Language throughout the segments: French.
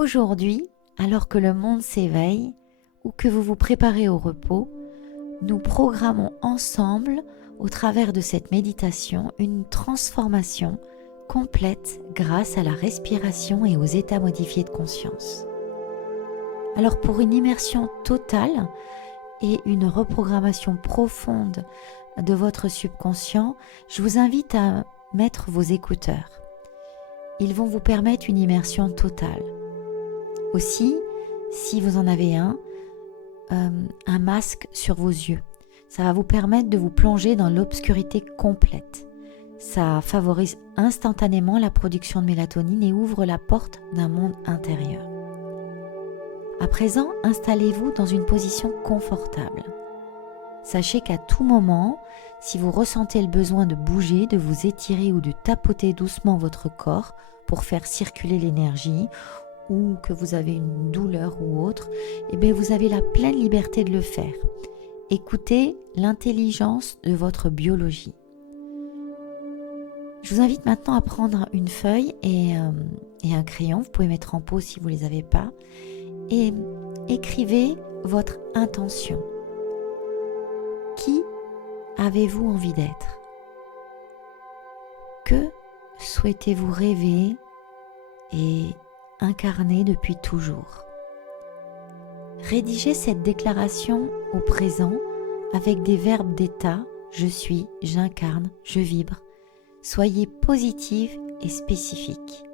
aujourd'hui, alors que le monde s'éveille ou que vous vous préparez au repos, nous programmons ensemble, au travers de cette méditation, une transformation complète grâce à la respiration et aux états modifiés de conscience. Alors pour une immersion totale et une reprogrammation profonde de votre subconscient, je vous invite à mettre vos écouteurs. Ils vont vous permettre une immersion totale. Aussi, si vous en avez un masque sur vos yeux. Ça va vous permettre de vous plonger dans l'obscurité complète. Ça favorise instantanément la production de mélatonine et ouvre la porte d'un monde intérieur. À présent, installez-vous dans une position confortable. Sachez qu'à tout moment, si vous ressentez le besoin de bouger, de vous étirer ou de tapoter doucement votre corps pour faire circuler l'énergie, ou que vous avez une douleur ou autre, vous avez la pleine liberté de le faire. Écoutez l'intelligence de votre biologie. Je vous invite maintenant à prendre une feuille et un crayon. Vous pouvez mettre en pause si vous ne les avez pas. Et écrivez votre intention. Qui avez-vous envie d'être? Que souhaitez-vous rêver et incarner depuis toujours? Rédigez cette déclaration au présent avec des verbes d'état, je suis, j'incarne, je vibre. Soyez positive et spécifique.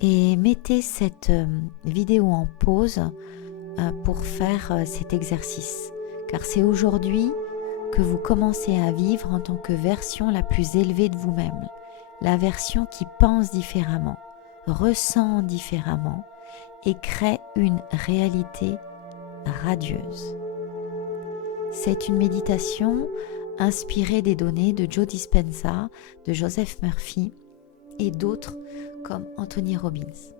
Et mettez cette vidéo en pause pour faire cet exercice, car c'est aujourd'hui que vous commencez à vivre en tant que version la plus élevée de vous-même, la version qui pense différemment, ressent différemment et crée une réalité radieuse. C'est une méditation inspirée des données de Joe Dispenza, de Joseph Murphy et d'autres comme Anthony Robbins.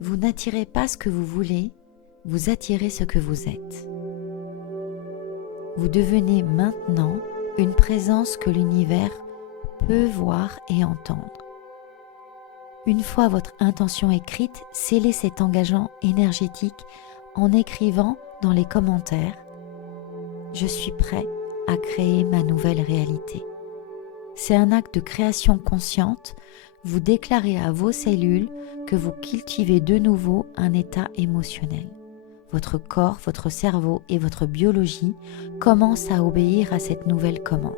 Vous n'attirez pas ce que vous voulez, vous attirez ce que vous êtes. Vous devenez maintenant une présence que l'univers peut voir et entendre. Une fois votre intention écrite, scellez cet engagement énergétique en écrivant dans les commentaires « Je suis prêt à créer ma nouvelle réalité ». C'est un acte de création consciente. Vous déclarez à vos cellules que vous cultivez de nouveau un état émotionnel. Votre corps, votre cerveau et votre biologie commencent à obéir à cette nouvelle commande.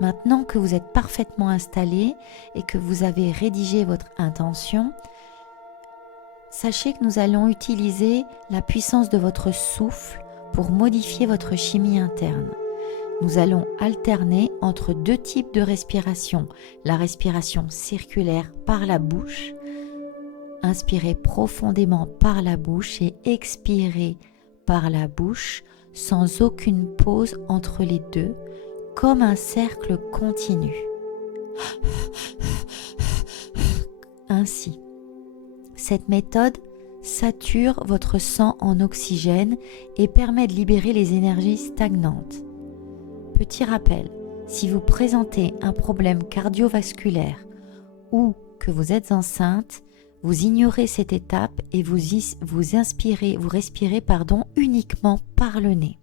Maintenant que vous êtes parfaitement installé et que vous avez rédigé votre intention, sachez que nous allons utiliser la puissance de votre souffle pour modifier votre chimie interne. Nous allons alterner entre deux types de respiration. La respiration circulaire par la bouche, inspirez profondément par la bouche et expirez par la bouche sans aucune pause entre les deux, comme un cercle continu. Ainsi, cette méthode sature votre sang en oxygène et permet de libérer les énergies stagnantes. Petit rappel, si vous présentez un problème cardiovasculaire ou que vous êtes enceinte, vous ignorez cette étape et vous respirez uniquement par le nez.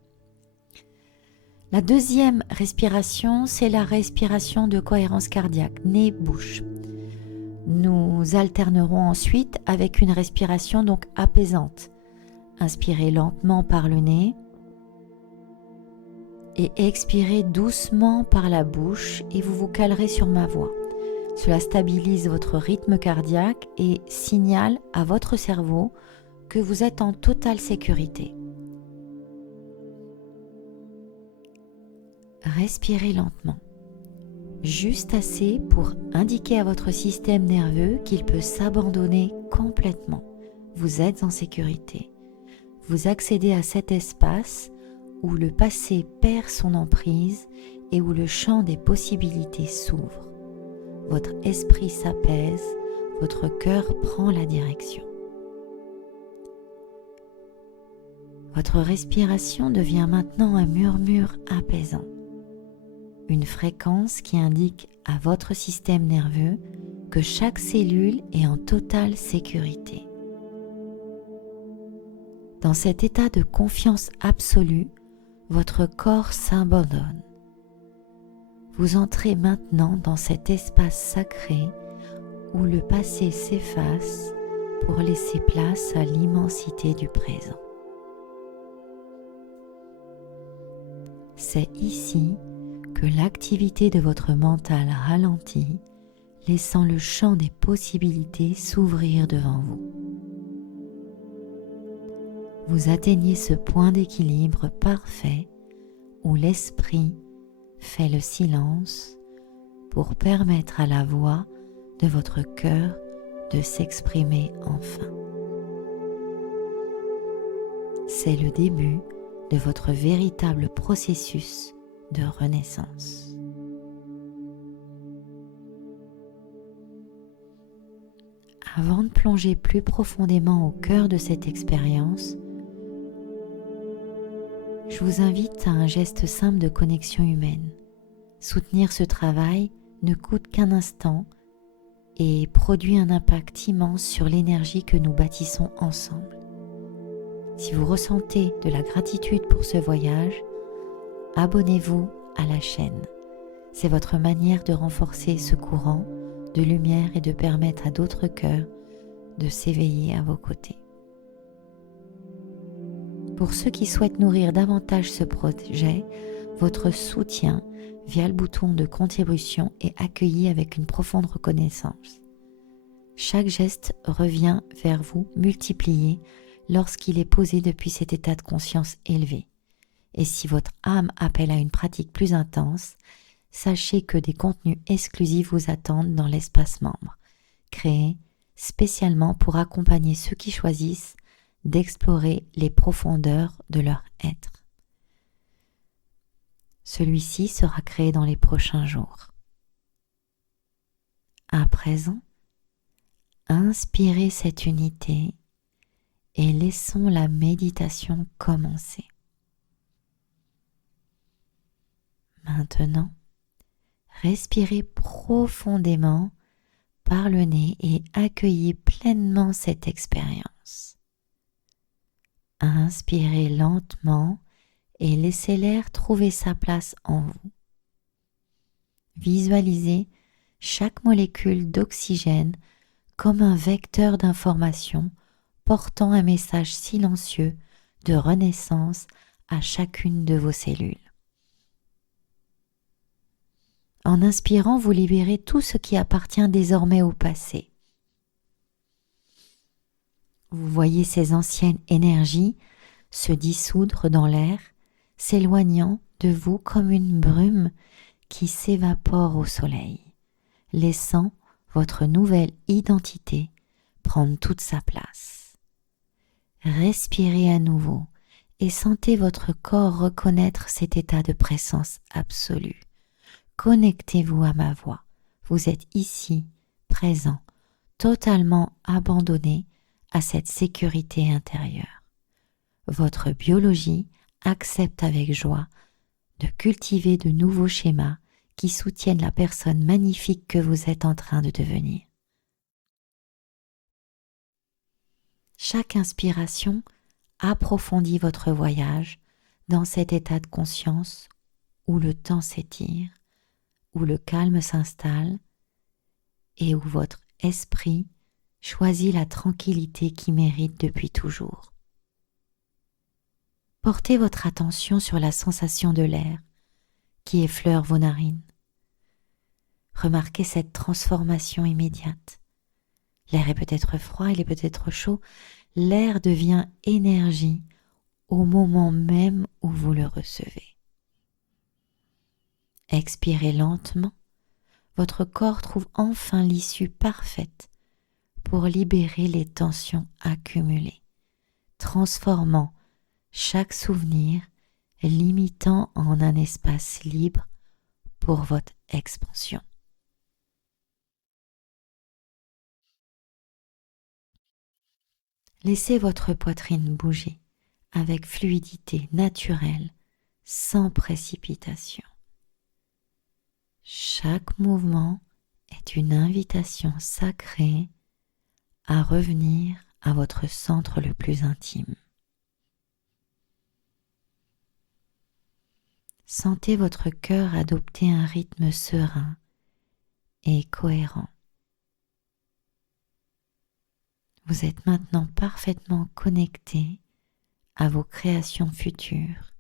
La deuxième respiration, c'est la respiration de cohérence cardiaque, nez-bouche. Nous alternerons ensuite avec une respiration donc apaisante. Inspirez lentement par le nez et expirez doucement par la bouche et vous vous calerez sur ma voix. Cela stabilise votre rythme cardiaque et signale à votre cerveau que vous êtes en totale sécurité. Respirez lentement, juste assez pour indiquer à votre système nerveux qu'il peut s'abandonner complètement. Vous êtes en sécurité. Vous accédez à cet espace où le passé perd son emprise et où le champ des possibilités s'ouvre. Votre esprit s'apaise, votre cœur prend la direction. Votre respiration devient maintenant un murmure apaisant. Une fréquence qui indique à votre système nerveux que chaque cellule est en totale sécurité. Dans cet état de confiance absolue, votre corps s'abandonne. Vous entrez maintenant dans cet espace sacré où le passé s'efface pour laisser place à l'immensité du présent. C'est ici que l'activité de votre mental ralentit, laissant le champ des possibilités s'ouvrir devant vous. Vous atteignez ce point d'équilibre parfait où l'esprit fait le silence pour permettre à la voix de votre cœur de s'exprimer enfin. C'est le début de votre véritable processus de renaissance. Avant de plonger plus profondément au cœur de cette expérience, je vous invite à un geste simple de connexion humaine. Soutenir ce travail ne coûte qu'un instant et produit un impact immense sur l'énergie que nous bâtissons ensemble. Si vous ressentez de la gratitude pour ce voyage, abonnez-vous à la chaîne. C'est votre manière de renforcer ce courant de lumière et de permettre à d'autres cœurs de s'éveiller à vos côtés. Pour ceux qui souhaitent nourrir davantage ce projet, votre soutien via le bouton de contribution est accueilli avec une profonde reconnaissance. Chaque geste revient vers vous multiplié lorsqu'il est posé depuis cet état de conscience élevé. Et si votre âme appelle à une pratique plus intense, sachez que des contenus exclusifs vous attendent dans l'espace membre, créé spécialement pour accompagner ceux qui choisissent d'explorer les profondeurs de leur être. Celui-ci sera créé dans les prochains jours. À présent, inspirez cette unité et laissons la méditation commencer. Maintenant, respirez profondément par le nez et accueillez pleinement cette expérience. Inspirez lentement et laissez l'air trouver sa place en vous. Visualisez chaque molécule d'oxygène comme un vecteur d'information portant un message silencieux de renaissance à chacune de vos cellules. En inspirant, vous libérez tout ce qui appartient désormais au passé. Vous voyez ces anciennes énergies se dissoudre dans l'air, s'éloignant de vous comme une brume qui s'évapore au soleil, laissant votre nouvelle identité prendre toute sa place. Respirez à nouveau et sentez votre corps reconnaître cet état de présence absolue. Connectez-vous à ma voix. Vous êtes ici, présent, totalement abandonné à cette sécurité intérieure. Votre biologie accepte avec joie de cultiver de nouveaux schémas qui soutiennent la personne magnifique que vous êtes en train de devenir. Chaque inspiration approfondit votre voyage dans cet état de conscience où le temps s'étire, où le calme s'installe et où votre esprit choisit la tranquillité qu'il mérite depuis toujours. Portez votre attention sur la sensation de l'air qui effleure vos narines. Remarquez cette transformation immédiate. L'air est peut-être froid, il est peut-être chaud. L'air devient énergie au moment même où vous le recevez. Expirez lentement. Votre corps trouve enfin l'issue parfaite pour libérer les tensions accumulées, transformant chaque souvenir, limitant en un espace libre pour votre expansion. Laissez votre poitrine bouger avec fluidité naturelle, sans précipitation. Chaque mouvement est une invitation sacrée à revenir à votre centre le plus intime. Sentez votre cœur adopter un rythme serein et cohérent. Vous êtes maintenant parfaitement connecté à vos créations futures,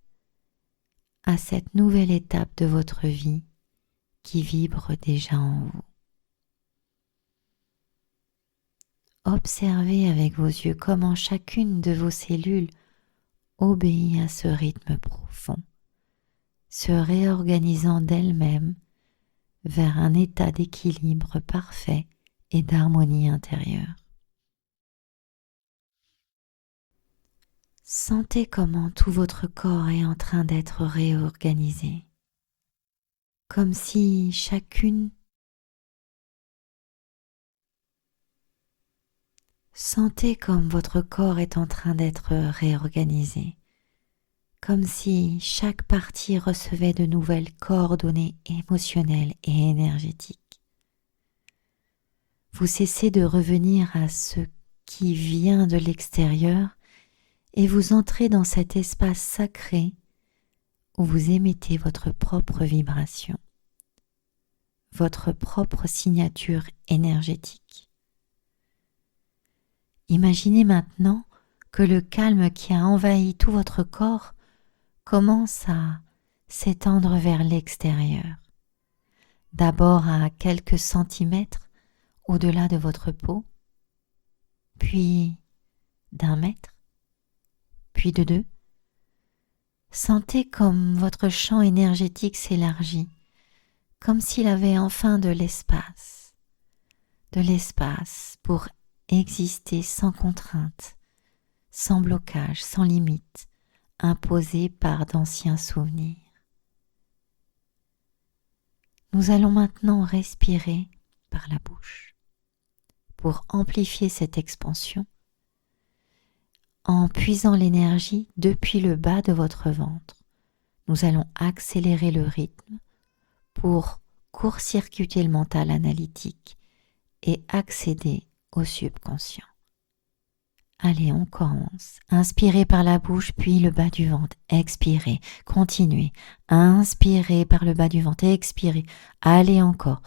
à cette nouvelle étape de votre vie qui vibre déjà en vous. Observez avec vos yeux comment chacune de vos cellules obéit à ce rythme profond, se réorganisant d'elle-même vers un état d'équilibre parfait et d'harmonie intérieure. Sentez comment tout votre corps est en train d'être réorganisé, comme si Sentez comme votre corps est en train d'être réorganisé, comme si chaque partie recevait de nouvelles coordonnées émotionnelles et énergétiques. Vous cessez de revenir à ce qui vient de l'extérieur et vous entrez dans cet espace sacré où vous émettez votre propre vibration, votre propre signature énergétique. Imaginez maintenant que le calme qui a envahi tout votre corps commence à s'étendre vers l'extérieur, d'abord à quelques centimètres au-delà de votre peau, puis d'1 mètre, puis de 2. Sentez comme votre champ énergétique s'élargit, comme s'il avait enfin de l'espace pour exister sans contrainte, sans blocage, sans limite, imposé par d'anciens souvenirs. Nous allons maintenant respirer par la bouche pour amplifier cette expansion en puisant l'énergie depuis le bas de votre ventre. Nous allons accélérer le rythme pour court-circuiter le mental analytique et accéder au subconscient. Allez, on commence. Inspirez par la bouche, puis le bas du ventre. Expirez, continuez. Inspirez par le bas du ventre, expirez. Allez encore.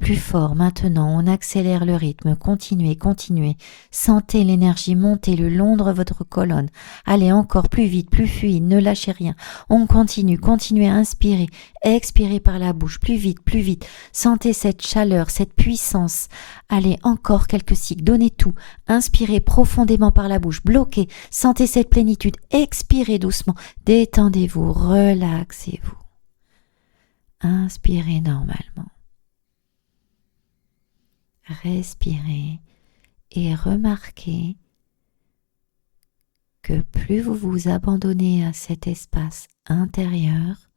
Plus fort, maintenant, on accélère le rythme. Continuez, continuez. Sentez l'énergie monter le long de votre colonne. Allez encore plus vite, plus fluide, ne lâchez rien. On continue, continuez à inspirer. Expirez par la bouche, plus vite, plus vite. Sentez cette chaleur, cette puissance. Allez, encore quelques cycles, donnez tout. Inspirez profondément par la bouche, bloquez. Sentez cette plénitude. Expirez doucement. Détendez-vous, relaxez-vous. Inspirez normalement. Respirez et remarquez que plus vous vous abandonnez à cet espace intérieur,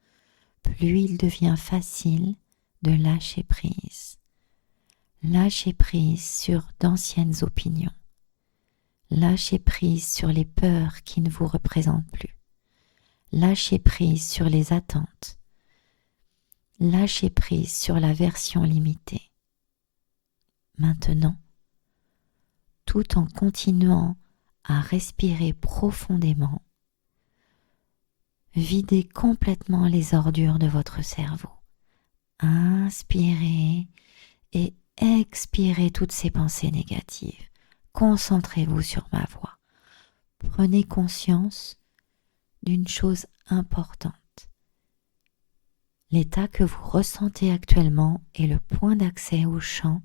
plus il devient facile de lâcher prise. Lâcher prise sur d'anciennes opinions. Lâcher prise sur les peurs qui ne vous représentent plus. Lâcher prise sur les attentes. Lâcher prise sur la version limitée. Maintenant, tout en continuant à respirer profondément, videz complètement les ordures de votre cerveau. Inspirez et expirez toutes ces pensées négatives. Concentrez-vous sur ma voix. Prenez conscience d'une chose importante. L'état que vous ressentez actuellement est le point d'accès au champ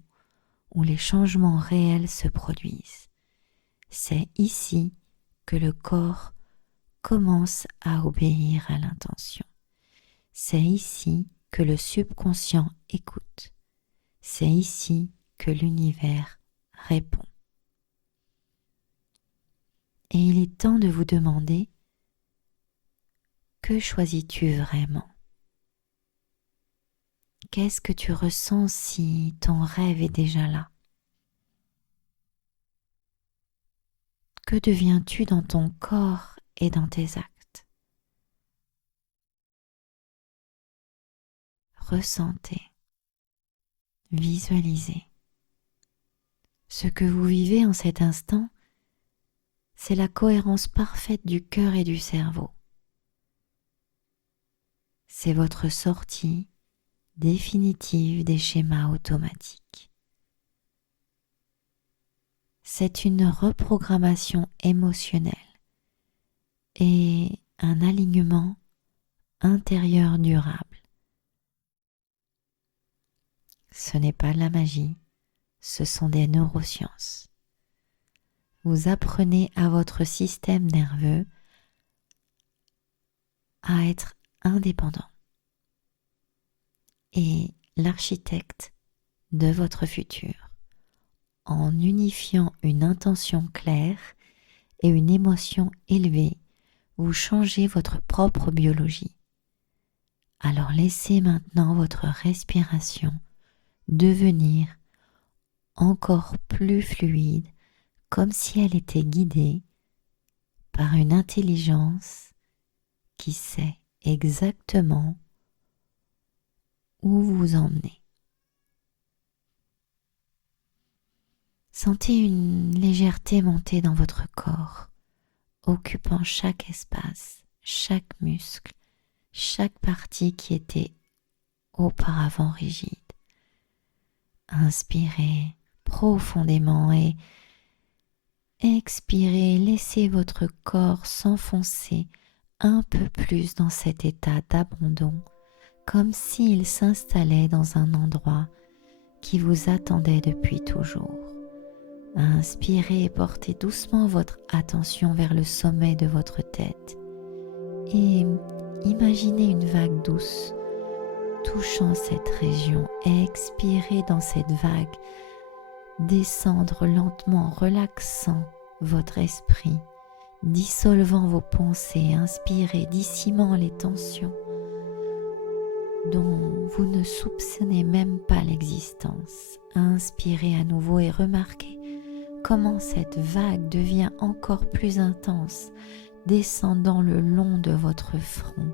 où les changements réels se produisent. C'est ici que le corps commence à obéir à l'intention. C'est ici que le subconscient écoute. C'est ici que l'univers répond. Et il est temps de vous demander, que choisis-tu vraiment ? Qu'est-ce que tu ressens si ton rêve est déjà là ? Que deviens-tu dans ton corps et dans tes actes ? Ressentez. visualisez. Ce que vous vivez en cet instant, c'est la cohérence parfaite du cœur et du cerveau. C'est votre sortie définitive des schémas automatiques. C'est une reprogrammation émotionnelle et un alignement intérieur durable. Ce n'est pas de la magie, ce sont des neurosciences. Vous apprenez à votre système nerveux à être indépendant et l'architecte de votre futur en unifiant une intention claire et une émotion élevée. Vous changez votre propre biologie. Alors laissez maintenant votre respiration devenir encore plus fluide, comme si elle était guidée par une intelligence qui sait exactement où vous emmenez. Sentez une légèreté monter dans votre corps, occupant chaque espace, chaque muscle, chaque partie qui était auparavant rigide. Inspirez profondément et expirez, laissez votre corps s'enfoncer un peu plus dans cet état d'abandon, comme s'il s'installait dans un endroit qui vous attendait depuis toujours. Inspirez et portez doucement votre attention vers le sommet de votre tête et imaginez une vague douce touchant cette région. Expirez dans cette vague, descendre lentement, relaxant votre esprit, dissolvant vos pensées. Inspirez, dissipant les tensions dont vous ne soupçonnez même pas l'existence. Inspirez à nouveau et remarquez comment cette vague devient encore plus intense, descendant le long de votre front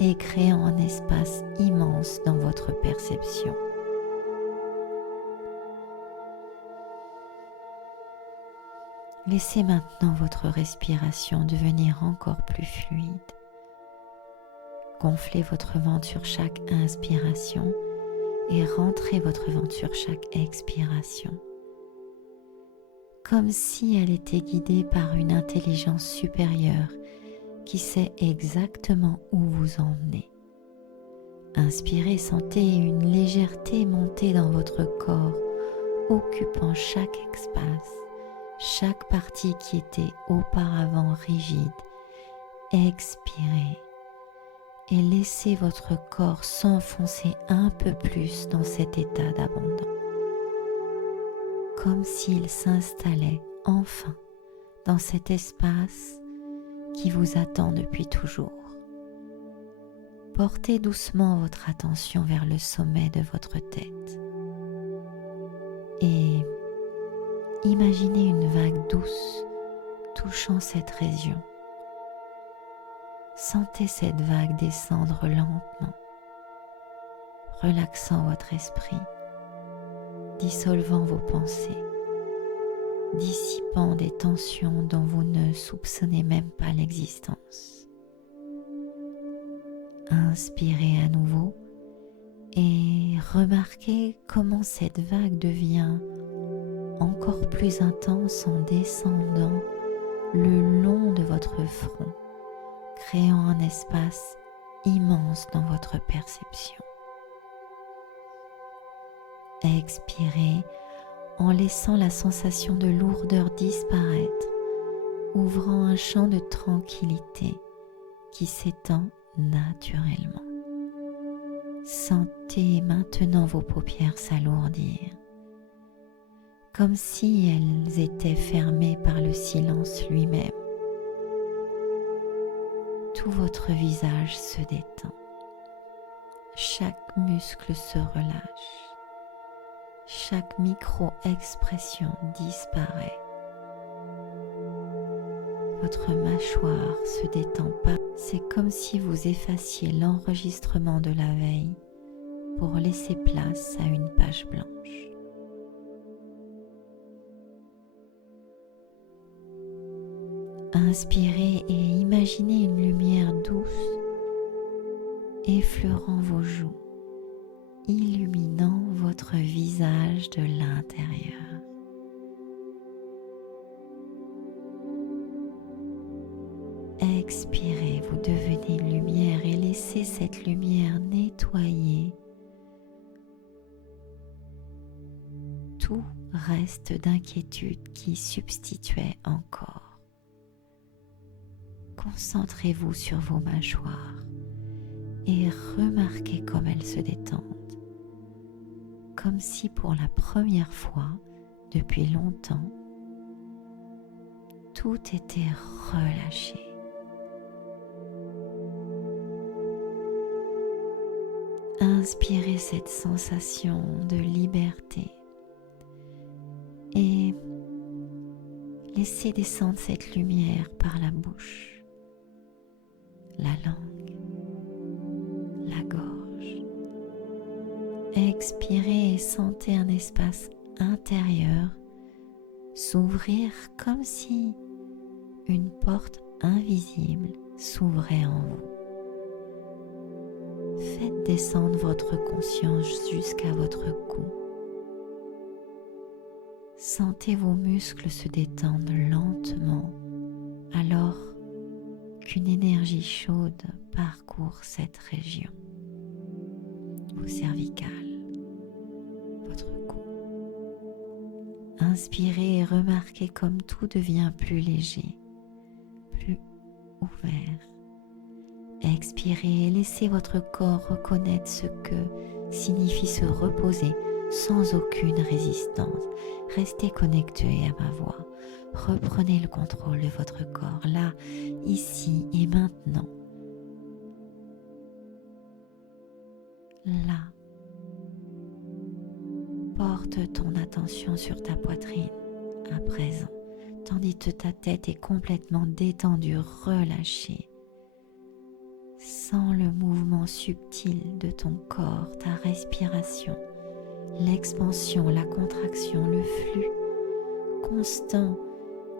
et créant un espace immense dans votre perception. Laissez maintenant votre respiration devenir encore plus fluide. Gonflez votre ventre sur chaque inspiration et rentrez votre ventre sur chaque expiration, comme si elle était guidée par une intelligence supérieure qui sait exactement où vous emmener. Inspirez, sentez une légèreté monter dans votre corps, occupant chaque espace, chaque partie qui était auparavant rigide. Expirez et laissez votre corps s'enfoncer un peu plus dans cet état d'abandon, comme s'il s'installait enfin dans cet espace qui vous attend depuis toujours. Portez doucement votre attention vers le sommet de votre tête et imaginez une vague douce touchant cette région. Sentez cette vague descendre lentement, relaxant votre esprit, dissolvant vos pensées, dissipant des tensions dont vous ne soupçonnez même pas l'existence. Inspirez à nouveau et remarquez comment cette vague devient encore plus intense en descendant le long de votre front, créant un espace immense dans votre perception. Expirez en laissant la sensation de lourdeur disparaître, ouvrant un champ de tranquillité qui s'étend naturellement. Sentez maintenant vos paupières s'alourdir, comme si elles étaient fermées par le silence lui-même. Tout votre visage se détend, chaque muscle se relâche, chaque micro-expression disparaît. Votre mâchoire se détend pas, c'est comme si vous effaciez l'enregistrement de la veille pour laisser place à une page blanche. Inspirez et imaginez une lumière douce effleurant vos joues, illuminant votre visage de l'intérieur. Expirez, vous devenez une lumière et laissez cette lumière nettoyer tout reste d'inquiétude qui substituait encore. Concentrez-vous sur vos mâchoires et remarquez comme elles se détendent, comme si pour la première fois depuis longtemps, tout était relâché. Inspirez cette sensation de liberté et laissez descendre cette lumière par la bouche, la langue, la gorge. Expirez et sentez un espace intérieur s'ouvrir comme si une porte invisible s'ouvrait en vous. Faites descendre votre conscience jusqu'à votre cou. Sentez vos muscles se détendre lentement alors qu'une énergie chaude parcourt cette région. Vos cervicales, votre cou. Inspirez et remarquez comme tout devient plus léger, plus ouvert. Expirez et laissez votre corps reconnaître ce que signifie se reposer sans aucune résistance. Restez connecté à ma voix. Reprenez le contrôle de votre corps, là, ici et maintenant. Là. Porte ton attention sur ta poitrine à présent, tandis que ta tête est complètement détendue, relâchée. Sens le mouvement subtil de ton corps, ta respiration, l'expansion, la contraction, le flux constant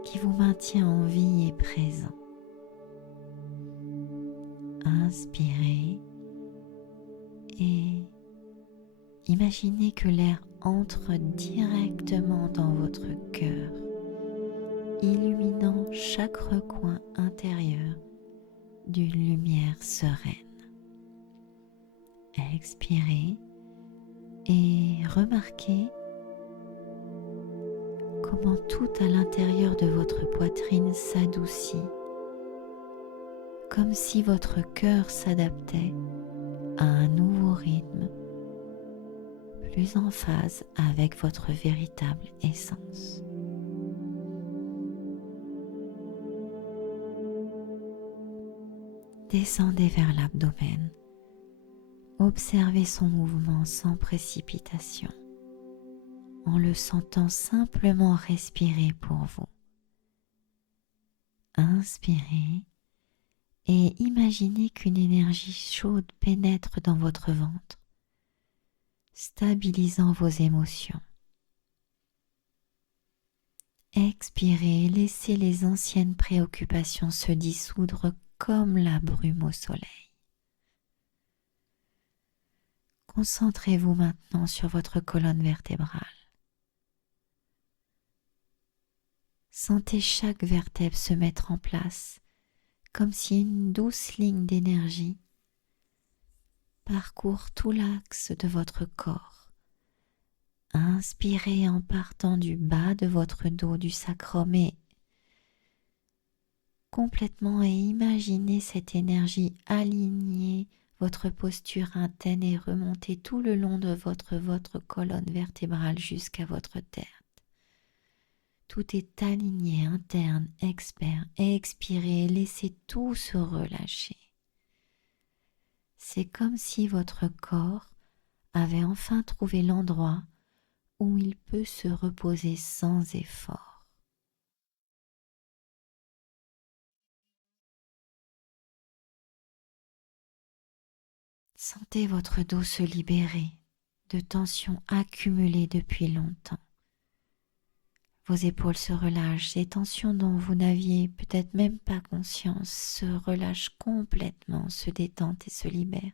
qui vous maintient en vie et présent. Inspirez et imaginez que l'air entre directement dans votre cœur, illuminant chaque recoin intérieur d'une lumière sereine. Expirez et remarquez comment tout à l'intérieur de votre poitrine s'adoucit, comme si votre cœur s'adaptait à un nouveau rythme, plus en phase avec votre véritable essence. Descendez vers l'abdomen. Observez son mouvement sans précipitation, en le sentant simplement respirer pour vous. Inspirez et imaginez qu'une énergie chaude pénètre dans votre ventre, stabilisant vos émotions. Expirez et laissez les anciennes préoccupations se dissoudre comme la brume au soleil. Concentrez-vous maintenant sur votre colonne vertébrale. Sentez chaque vertèbre se mettre en place, comme si une douce ligne d'énergie parcourt tout l'axe de votre corps. Inspirez en partant du bas de votre dos, du sacrum et complètement, et imaginez cette énergie aligner votre posture interne et remonter tout le long de votre colonne vertébrale jusqu'à votre tête. Tout est aligné, interne, expirez, laissez tout se relâcher. C'est comme si votre corps avait enfin trouvé l'endroit où il peut se reposer sans effort. Sentez votre dos se libérer de tensions accumulées depuis longtemps. Vos épaules se relâchent, ces tensions dont vous n'aviez peut-être même pas conscience se relâchent complètement, se détendent et se libèrent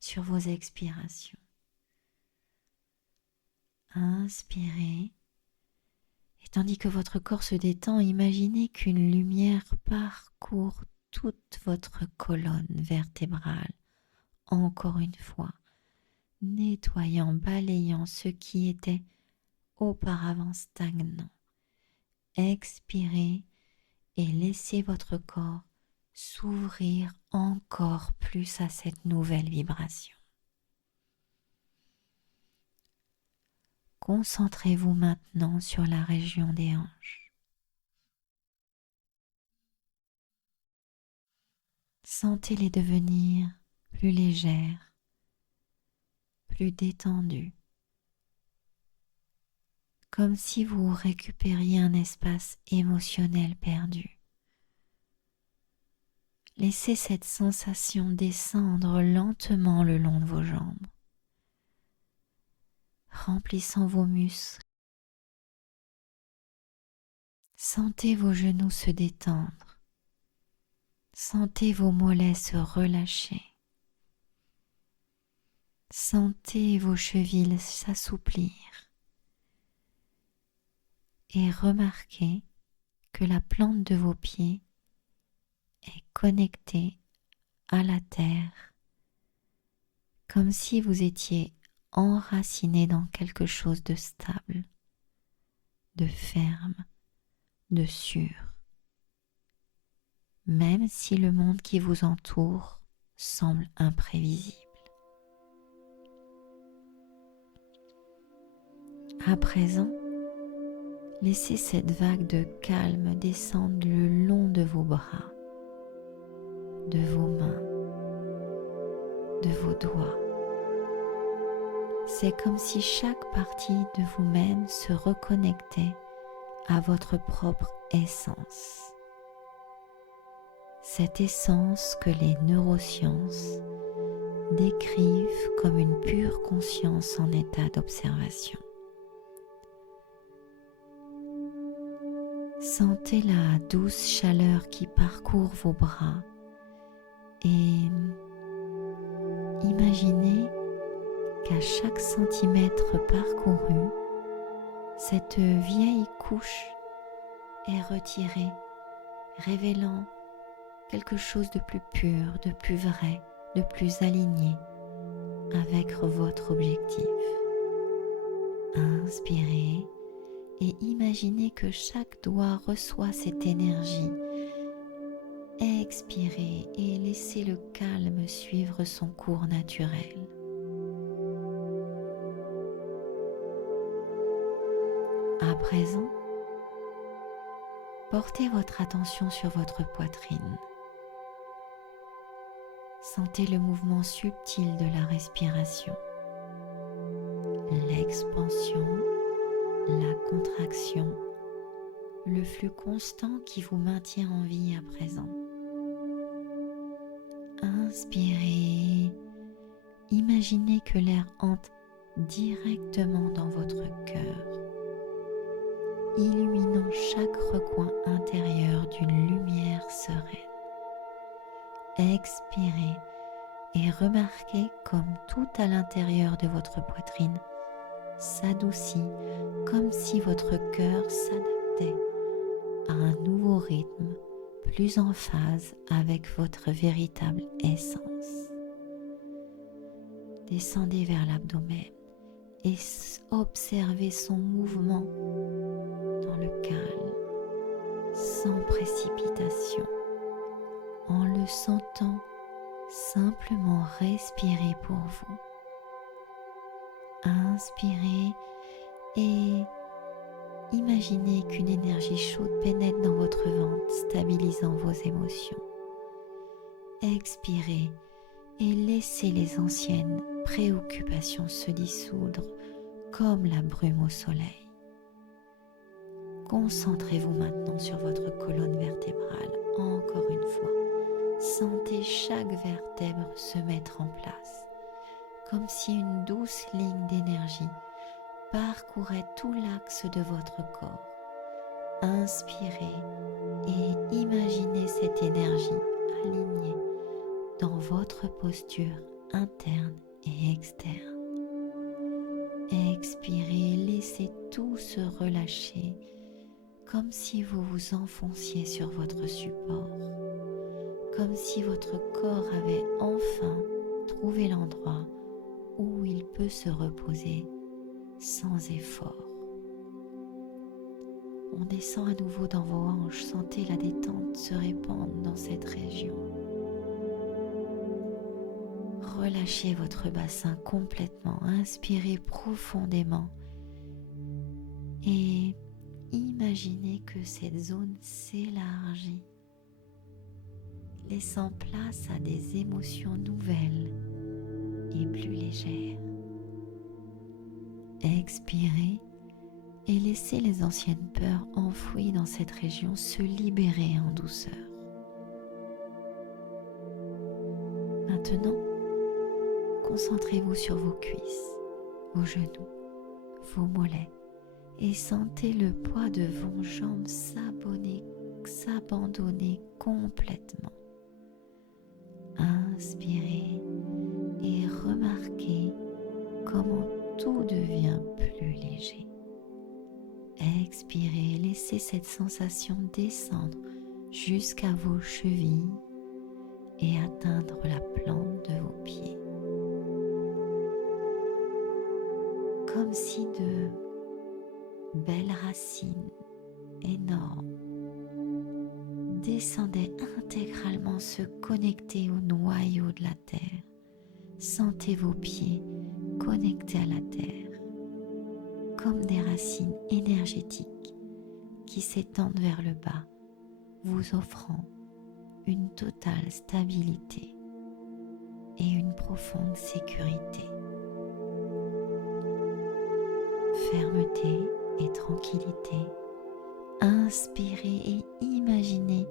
sur vos expirations. Inspirez. Et tandis que votre corps se détend, imaginez qu'une lumière parcourt toute votre colonne vertébrale, encore une fois, nettoyant, balayant ce qui était auparavant stagnant. Expirez et laissez votre corps s'ouvrir encore plus à cette nouvelle vibration. Concentrez-vous maintenant sur la région des hanches. Sentez-les devenir plus légères, plus détendues, comme si vous récupériez un espace émotionnel perdu. Laissez cette sensation descendre lentement le long de vos jambes, remplissant vos muscles. Sentez vos genoux se détendre. Sentez vos mollets se relâcher. Sentez vos chevilles s'assouplir. Et remarquez que la plante de vos pieds est connectée à la terre, comme si vous étiez enraciné dans quelque chose de stable, de ferme, de sûr. Même si le monde qui vous entoure semble imprévisible. À présent, laissez cette vague de calme descendre le long de vos bras, de vos mains, de vos doigts. C'est comme si chaque partie de vous-même se reconnectait à votre propre essence. Cette essence que les neurosciences décrivent comme une pure conscience en état d'observation. Sentez la douce chaleur qui parcourt vos bras et imaginez qu'à chaque centimètre parcouru, cette vieille couche est retirée, révélant quelque chose de plus pur, de plus vrai, de plus aligné avec votre objectif. Inspirez et imaginez que chaque doigt reçoit cette énergie. Expirez et laissez le calme suivre son cours naturel. À présent, portez votre attention sur votre poitrine. Sentez le mouvement subtil de la respiration, l'expansion, la contraction, le flux constant qui vous maintient en vie à présent. Inspirez, imaginez que l'air entre directement dans votre cœur, illuminant chaque recoin intérieur d'une lumière sereine. Expirez et remarquez comme tout à l'intérieur de votre poitrine s'adoucit, comme si votre cœur s'adaptait à un nouveau rythme plus en phase avec votre véritable essence. Descendez vers l'abdomen et observez son mouvement dans le calme, sans précipitation, en le sentant simplement respirer pour vous. Inspirez et imaginez qu'une énergie chaude pénètre dans votre ventre, stabilisant vos émotions. Expirez et laissez les anciennes préoccupations se dissoudre comme la brume au soleil. Concentrez-vous maintenant sur votre colonne vertébrale, encore une fois. Sentez chaque vertèbre se mettre en place, comme si une douce ligne d'énergie parcourait tout l'axe de votre corps. Inspirez et imaginez cette énergie alignée dans votre posture interne et externe. Expirez, laissez tout se relâcher comme si vous vous enfonciez sur votre support, comme si votre corps avait enfin trouvé l'endroit où il peut se reposer sans effort. On descend à nouveau dans vos hanches, sentez la détente se répandre dans cette région. Relâchez votre bassin complètement, inspirez profondément et imaginez que cette zone s'élargit, laissant place à des émotions nouvelles et plus légères. Expirez et laissez les anciennes peurs enfouies dans cette région se libérer en douceur. Maintenant, concentrez-vous sur vos cuisses, vos genoux, vos mollets et sentez le poids de vos jambes s'abandonner complètement. Inspirez et remarquez comment tout devient plus léger. Expirez, laissez cette sensation descendre jusqu'à vos chevilles et atteindre la plante de vos pieds. Comme si de belles racines énormes descendaient intégralement se connecter au noyau de la terre. Sentez vos pieds connectés à la terre, comme des racines énergétiques qui s'étendent vers le bas, vous offrant une totale stabilité et une profonde sécurité. Fermeté et tranquillité. Inspirez et imaginez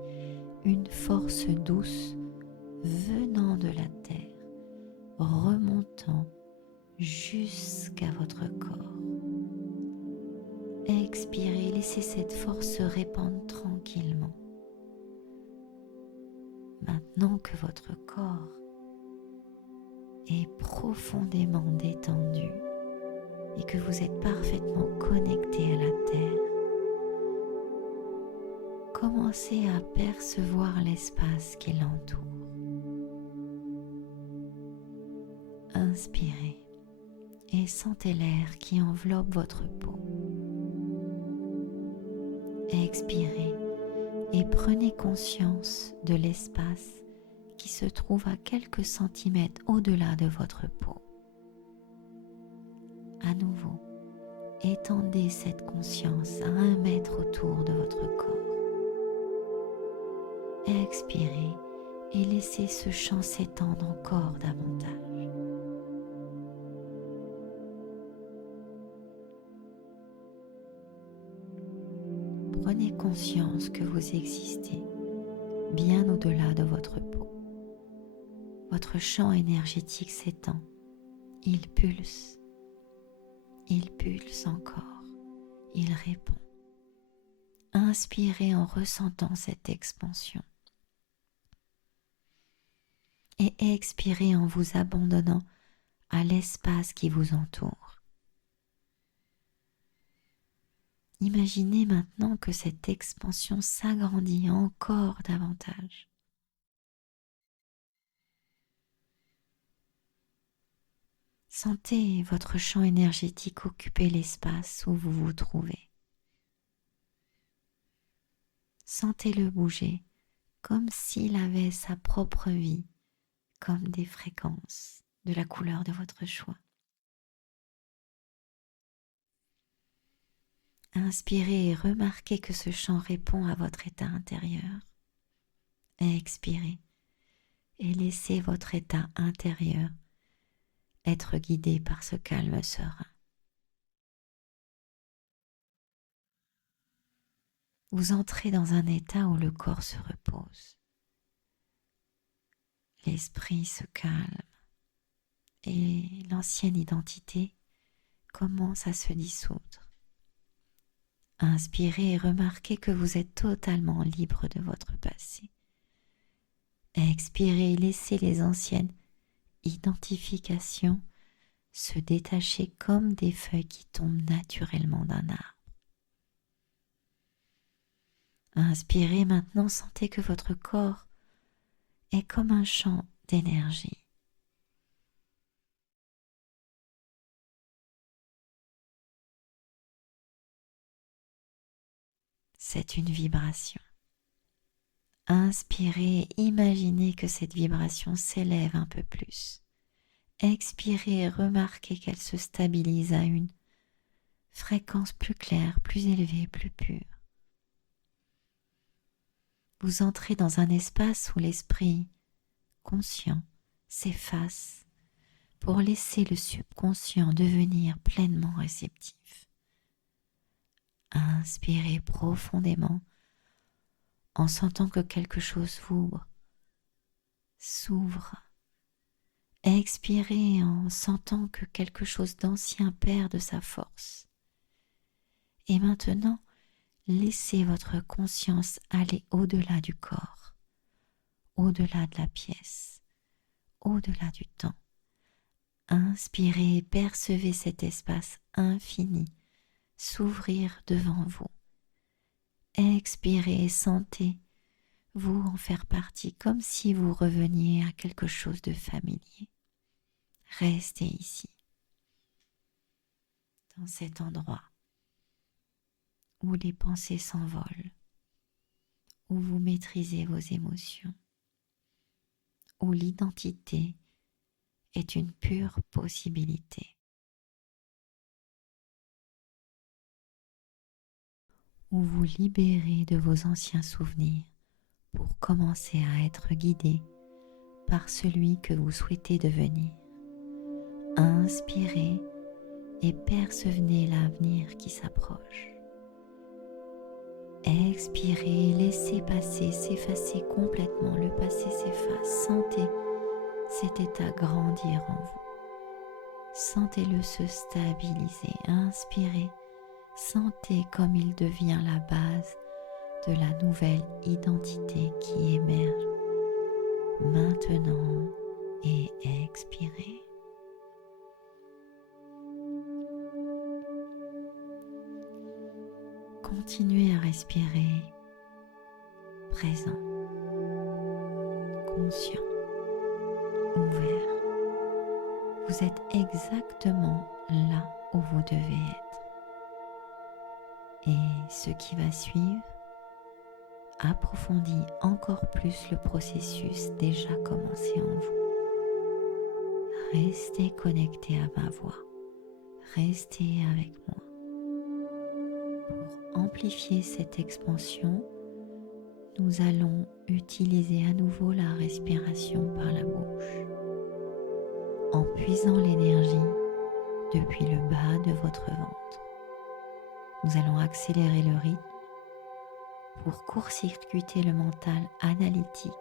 une force douce venant de la terre, remontant jusqu'à votre corps. Expirez, laissez cette force se répandre tranquillement. Maintenant que votre corps est profondément détendu et que vous êtes parfaitement connecté à la terre, commencez à percevoir l'espace qui l'entoure. Inspirez et sentez l'air qui enveloppe votre peau. Expirez et prenez conscience de l'espace qui se trouve à quelques centimètres au-delà de votre peau. À nouveau, étendez cette conscience à 1 mètre autour de votre corps. Expirez et laissez ce champ s'étendre encore davantage. Prenez conscience que vous existez bien au-delà de votre peau. Votre champ énergétique s'étend, il pulse encore, il répond. Inspirez en ressentant cette expansion et expirez en vous abandonnant à l'espace qui vous entoure. Imaginez maintenant que cette expansion s'agrandit encore davantage. Sentez votre champ énergétique occuper l'espace où vous vous trouvez. Sentez-le bouger comme s'il avait sa propre vie, comme des fréquences de la couleur de votre choix. Inspirez et remarquez que ce champ répond à votre état intérieur. Expirez et laissez votre état intérieur être guidé par ce calme serein. Vous entrez dans un état où le corps se repose. L'esprit se calme et l'ancienne identité commence à se dissoudre. Inspirez et remarquez que vous êtes totalement libre de votre passé. Expirez et laissez les anciennes identifications se détacher comme des feuilles qui tombent naturellement d'un arbre. Inspirez maintenant, sentez que votre corps est comme un champ d'énergie. C'est une vibration. Inspirez et imaginez que cette vibration s'élève un peu plus. Expirez et remarquez qu'elle se stabilise à une fréquence plus claire, plus élevée, plus pure. Vous entrez dans un espace où l'esprit conscient s'efface pour laisser le subconscient devenir pleinement réceptif. Inspirez profondément en sentant que quelque chose s'ouvre. Expirez en sentant que quelque chose d'ancien perd de sa force. Et maintenant, laissez votre conscience aller au-delà du corps, au-delà de la pièce, au-delà du temps. Inspirez et percevez cet espace infini s'ouvrir devant vous. Expirez et sentez-vous en faire partie comme si vous reveniez à quelque chose de familier. Restez ici, dans cet endroit où les pensées s'envolent, où vous maîtrisez vos émotions, où l'identité est une pure possibilité, où vous libérez de vos anciens souvenirs pour commencer à être guidé par celui que vous souhaitez devenir. Inspirez et percevez l'avenir qui s'approche. Expirez, laissez passer, s'effacer complètement. Le passé s'efface. Sentez cet état grandir en vous. Sentez-le se stabiliser. Inspirez. Sentez comme il devient la base de la nouvelle identité qui émerge maintenant et expirez. Continuez à respirer présent, conscient, ouvert. Vous êtes exactement là où vous devez être. Et ce qui va suivre approfondit encore plus le processus déjà commencé en vous. Restez connecté à ma voix. Restez avec moi. Pour amplifier cette expansion, nous allons utiliser à nouveau la respiration par la bouche, en puisant l'énergie depuis le bas de votre ventre. Nous allons accélérer le rythme pour court-circuiter le mental analytique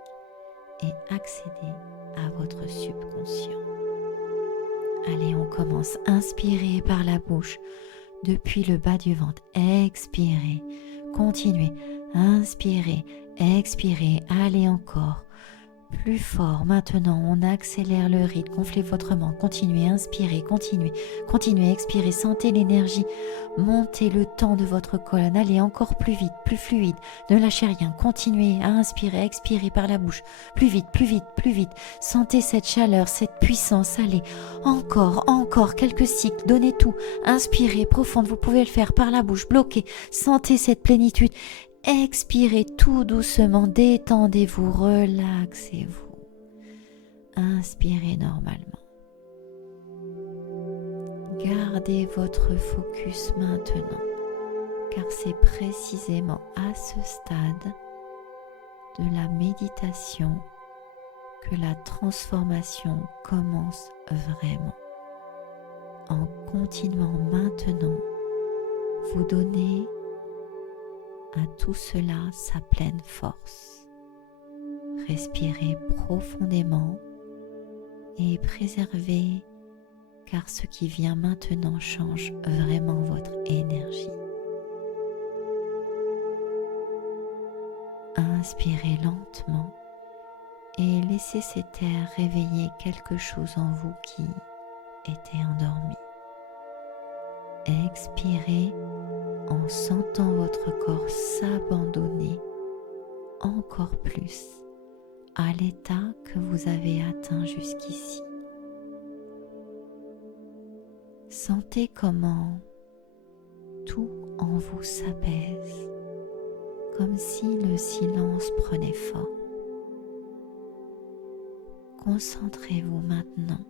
et accéder à votre subconscient. Allez, on commence. Inspirez par la bouche depuis le bas du ventre. Expirez. Continuez. Inspirez. Expirez. Allez encore. Plus fort. Maintenant, on accélère le rythme. Gonflez votre ventre. Continuez. Inspirez. Continuez. Continuez. Expirez. Sentez l'énergie monter le temps de votre colonne. Allez encore plus vite, plus fluide. Ne lâchez rien. Continuez à inspirer. Expirez par la bouche. Plus vite, plus vite, plus vite. Sentez cette chaleur, cette puissance. Allez, encore quelques cycles. Donnez tout. Inspirez profonde. Vous pouvez le faire par la bouche. Bloquez. Sentez cette plénitude. Expirez tout doucement, détendez-vous, relaxez-vous. Inspirez normalement. Gardez votre focus maintenant, car c'est précisément à ce stade de la méditation que la transformation commence vraiment. En continuant maintenant, vous donnez à tout cela sa pleine force. Respirez profondément et préservez, car ce qui vient maintenant change vraiment votre énergie. Inspirez lentement et laissez cet air réveiller quelque chose en vous qui était endormi. Expirez en sentant votre corps s'abandonner encore plus à l'état que vous avez atteint jusqu'ici. Sentez comment tout en vous s'apaise, comme si le silence prenait forme. Concentrez-vous maintenant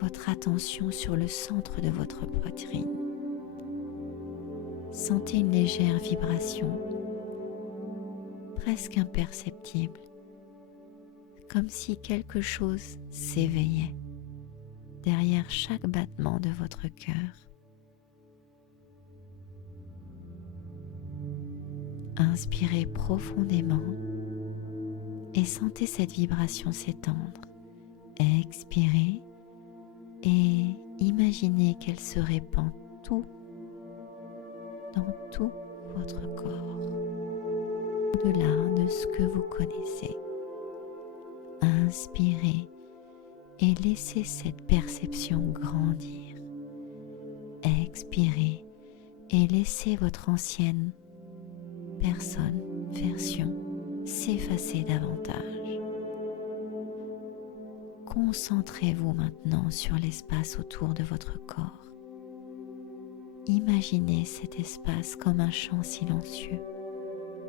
votre attention sur le centre de votre poitrine. Sentez une légère vibration, presque imperceptible, comme si quelque chose s'éveillait derrière chaque battement de votre cœur. Inspirez profondément et sentez cette vibration s'étendre. Expirez et imaginez qu'elle se répand dans tout votre corps, au-delà de ce que vous connaissez. Inspirez et laissez cette perception grandir. Expirez et laissez votre ancienne version s'effacer davantage. Concentrez-vous maintenant sur l'espace autour de votre corps. Imaginez cet espace comme un champ silencieux,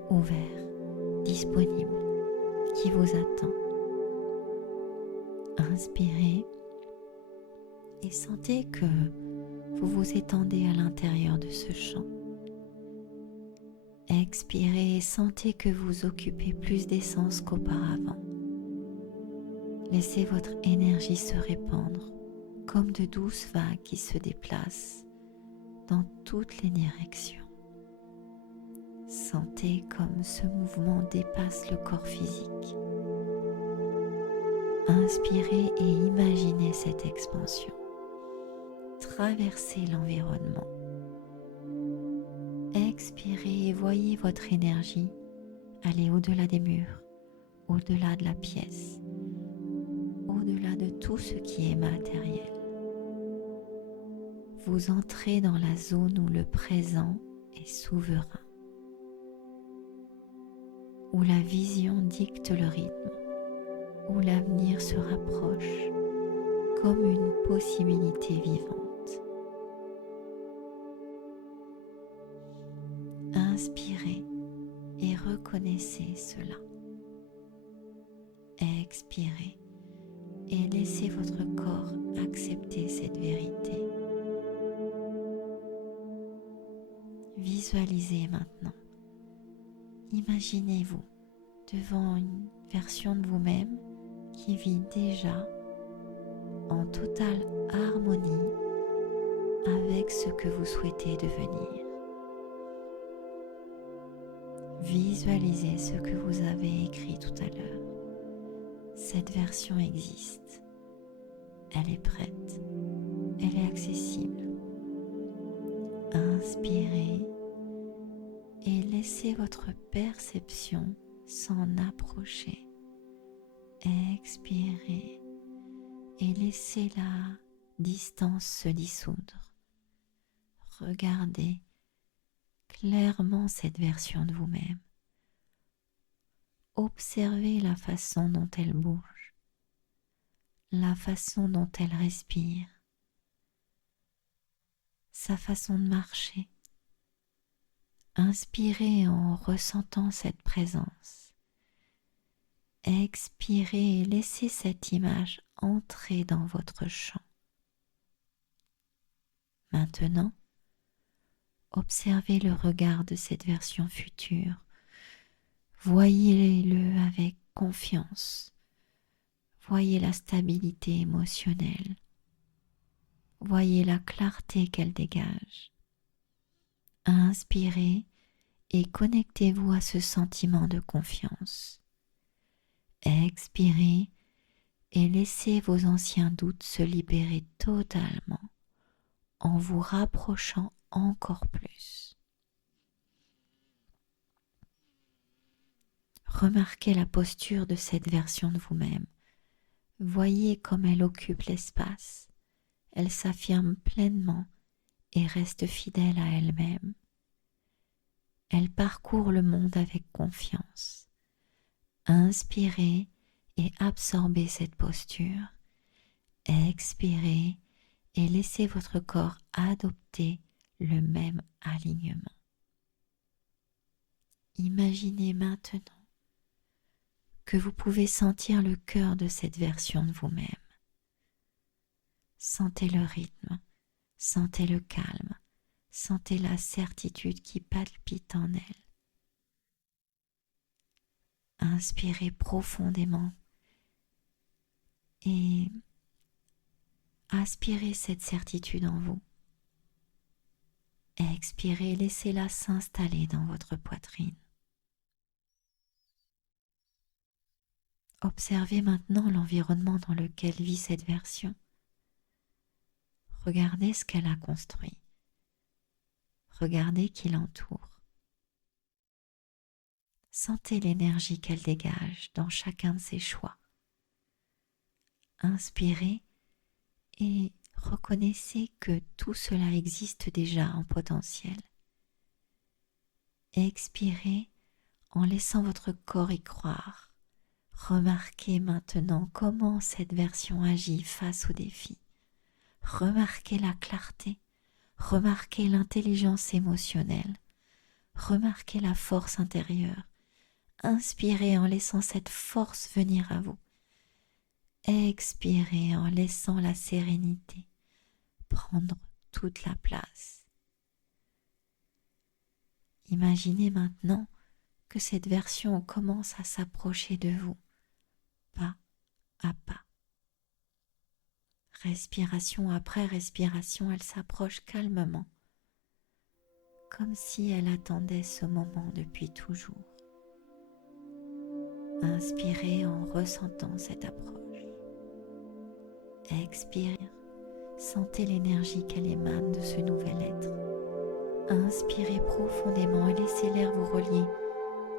ouvert, disponible, qui vous attend. Inspirez et sentez que vous vous étendez à l'intérieur de ce champ. Expirez et sentez que vous occupez plus d'essence qu'auparavant. Laissez votre énergie se répandre comme de douces vagues qui se déplacent dans toutes les directions. Sentez comme ce mouvement dépasse le corps physique. Inspirez et imaginez cette expansion. Traversez l'environnement. Expirez et voyez votre énergie aller au-delà des murs, au-delà de la pièce, au-delà de tout ce qui est matériel. Vous entrez dans la zone où le présent est souverain, où la vision dicte le rythme, où l'avenir se rapproche comme une possibilité vivante. Inspirez et reconnaissez cela. Expirez et laissez votre corps accepter cette vérité. Visualisez maintenant. Imaginez-vous devant une version de vous-même qui vit déjà en totale harmonie avec ce que vous souhaitez devenir. Visualisez ce que vous avez écrit tout à l'heure. Cette version existe. Elle est prête. Elle est accessible. Inspirez et laissez votre perception s'en approcher. Expirez et laissez la distance se dissoudre. Regardez clairement cette version de vous-même. Observez la façon dont elle bouge, la façon dont elle respire, sa façon de marcher. Inspirez en ressentant cette présence. Expirez et laissez cette image entrer dans votre champ. Maintenant, observez le regard de cette version future. Voyez-le avec confiance. Voyez la stabilité émotionnelle. Voyez la clarté qu'elle dégage. Inspirez et connectez-vous à ce sentiment de confiance. Expirez et laissez vos anciens doutes se libérer totalement en vous rapprochant encore plus. Remarquez la posture de cette version de vous-même. Voyez comme elle occupe l'espace. Elle s'affirme pleinement et reste fidèle à elle-même. Elle parcourt le monde avec confiance. Inspirez et absorbez cette posture. Expirez et laissez votre corps adopter le même alignement. Imaginez maintenant que vous pouvez sentir le cœur de cette version de vous-même. Sentez le rythme, sentez le calme, sentez la certitude qui palpite en elle. Inspirez profondément et aspirez cette certitude en vous. Expirez, laissez-la s'installer dans votre poitrine. Observez maintenant l'environnement dans lequel vit cette version. Regardez ce qu'elle a construit. Regardez qui l'entoure. Sentez l'énergie qu'elle dégage dans chacun de ses choix. Inspirez et reconnaissez que tout cela existe déjà en potentiel. Expirez en laissant votre corps y croire. Remarquez maintenant comment cette version agit face aux défis. Remarquez la clarté, remarquez l'intelligence émotionnelle, remarquez la force intérieure. Inspirez en laissant cette force venir à vous. Expirez en laissant la sérénité prendre toute la place. Imaginez maintenant que cette version commence à s'approcher de vous, pas à pas. Respiration après respiration, elle s'approche calmement, comme si elle attendait ce moment depuis toujours. Inspirez en ressentant cette approche. Expirez, sentez l'énergie qu'elle émane de ce nouvel être. Inspirez profondément et laissez l'air vous relier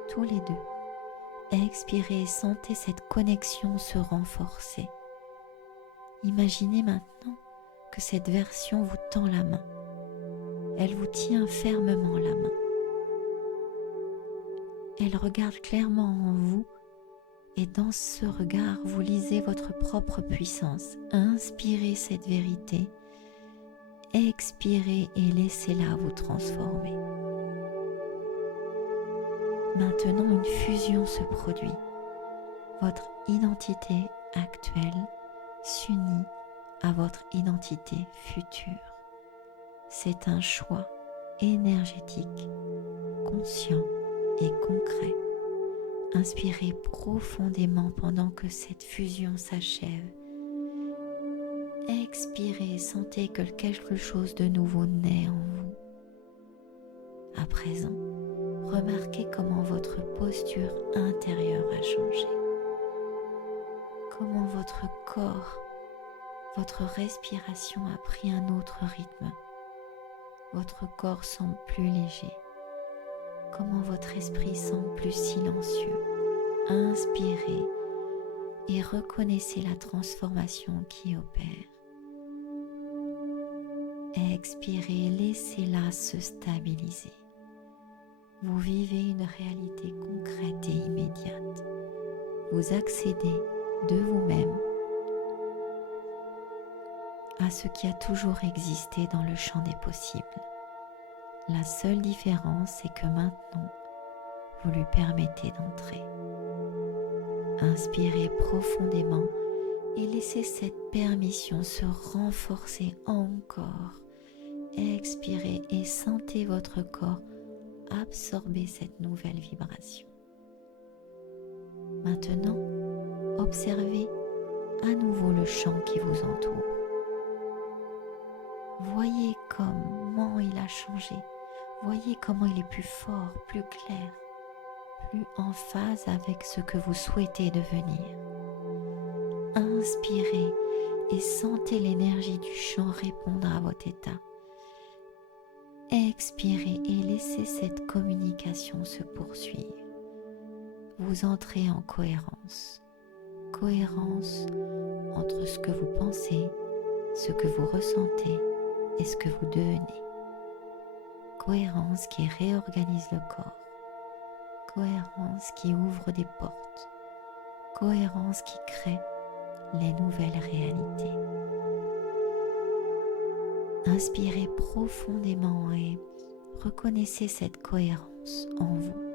tous les deux. Expirez et sentez cette connexion se renforcer. Imaginez maintenant que cette version vous tend la main. Elle vous tient fermement la main. Elle regarde clairement en vous et dans ce regard, vous lisez votre propre puissance. Inspirez cette vérité, expirez et laissez-la vous transformer. Maintenant, une fusion se produit. Votre identité actuelle s'unit à votre identité future. C'est un choix énergétique, conscient et concret. Inspirez profondément pendant que cette fusion s'achève. Expirez, sentez que quelque chose de nouveau naît en vous. À présent, remarquez comment votre posture intérieure a changé. Comment votre corps, votre respiration a pris un autre rythme. Votre corps semble plus léger. Comment votre esprit semble plus silencieux. Inspirez et reconnaissez la transformation qui opère. Expirez, laissez-la se stabiliser. Vous vivez une réalité concrète et immédiate. Vous accédez de vous-même à ce qui a toujours existé dans le champ des possibles. La seule différence, c'est que maintenant, vous lui permettez d'entrer. Inspirez profondément et laissez cette permission se renforcer encore. Expirez et sentez votre corps absorber cette nouvelle vibration. Maintenant, observez à nouveau le champ qui vous entoure. Voyez comment il a changé. Voyez comment il est plus fort, plus clair, plus en phase avec ce que vous souhaitez devenir. Inspirez et sentez l'énergie du chant répondre à votre état. Expirez et laissez cette communication se poursuivre. Vous entrez en cohérence. Cohérence entre ce que vous pensez, ce que vous ressentez et ce que vous devenez. Cohérence qui réorganise le corps. Cohérence qui ouvre des portes. Cohérence qui crée les nouvelles réalités. Inspirez profondément et reconnaissez cette cohérence en vous.